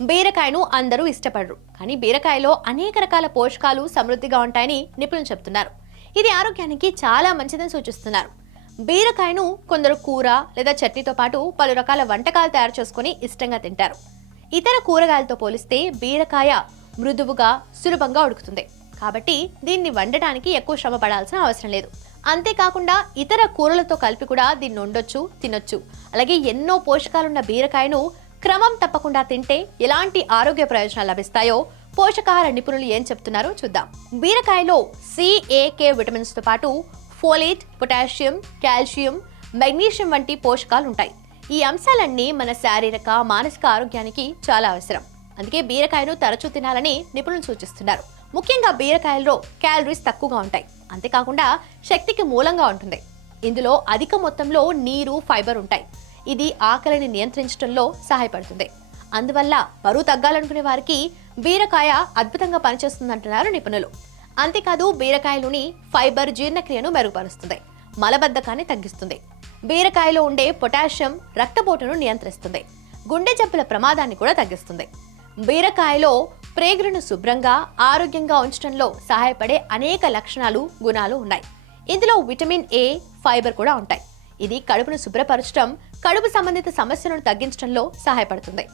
బీరకాయను అందరూ ఇష్టపడరు, కానీ బీరకాయలో అనేక రకాల పోషకాలు సమృద్ధిగా ఉంటాయని నిపుణులు చెప్తున్నారు. ఇది ఆరోగ్యానికి చాలా మంచిదని సూచిస్తున్నారు. బీరకాయను కొందరు కూర లేదా చట్నీతో పాటు పలు రకాల వంటకాలు తయారు చేసుకుని ఇష్టంగా తింటారు. ఇతర కూరగాయలతో పోలిస్తే బీరకాయ మృదువుగా సులభంగా ఉడుకుతుంది, కాబట్టి దీన్ని వండటానికి ఎక్కువ శ్రమ పడాల్సిన అవసరం లేదు. అంతేకాకుండా ఇతర కూరలతో కలిపి కూడా దీన్ని వండొచ్చు, తినొచ్చు. అలాగే ఎన్నో పోషకాలున్న బీరకాయను క్రమం తప్పకుండా తింటే ఎలాంటి ఆరోగ్య ప్రయోజనాలు లభిస్తాయో పోషకాహార నిపుణులు ఏం చెప్తున్నారో చూద్దాం. బీరకాయలో CAK విటమిన్స్ తో పాటు ఫోలేట్, పొటాషియం, కాల్షియం, మెగ్నీషియం వంటి పోషకాలు ఉంటాయి. ఈ అంశాలన్నీ మన శారీరక, మానసిక ఆరోగ్యానికి చాలా అవసరం. అందుకే బీరకాయను తరచూ తినాలని నిపుణులు సూచిస్తున్నారు. ముఖ్యంగా బీరకాయల్లో క్యాలరీస్ తక్కువగా ఉంటాయి, అంతేకాకుండా శక్తికి మూలంగా ఉంటుంది. ఇందులో అధిక మొత్తంలో నీరు, ఫైబర్ ఉంటాయి. ఇది ఆకలిని నియంత్రించడంలో సహాయపడుతుంది. అందువల్ల బరువు తగ్గాలనుకునే వారికి బీరకాయ అద్భుతంగా పనిచేస్తుందంటున్నారు నిపుణులు. అంతేకాదు బీరకాయలోని ఫైబర్ జీర్ణక్రియను మెరుగుపరుస్తుంది, మలబద్ధకాన్ని తగ్గిస్తుంది. బీరకాయలో ఉండే పొటాషియం రక్తపోటును నియంత్రిస్తుంది, గుండె జబ్బుల ప్రమాదాన్ని కూడా తగ్గిస్తుంది. బీరకాయలో ప్రేగులను శుభ్రంగా, ఆరోగ్యంగా ఉంచడంలో సహాయపడే అనేక లక్షణాలు, గుణాలు ఉన్నాయి. ఇందులో విటమిన్ A, ఫైబర్ కూడా ఉంటాయి. ఇది కడుపును శుభ్రపరచడం, కడుపు సంబంధిత సమస్యలను తగ్గించడంలో సహాయపడుతుంది.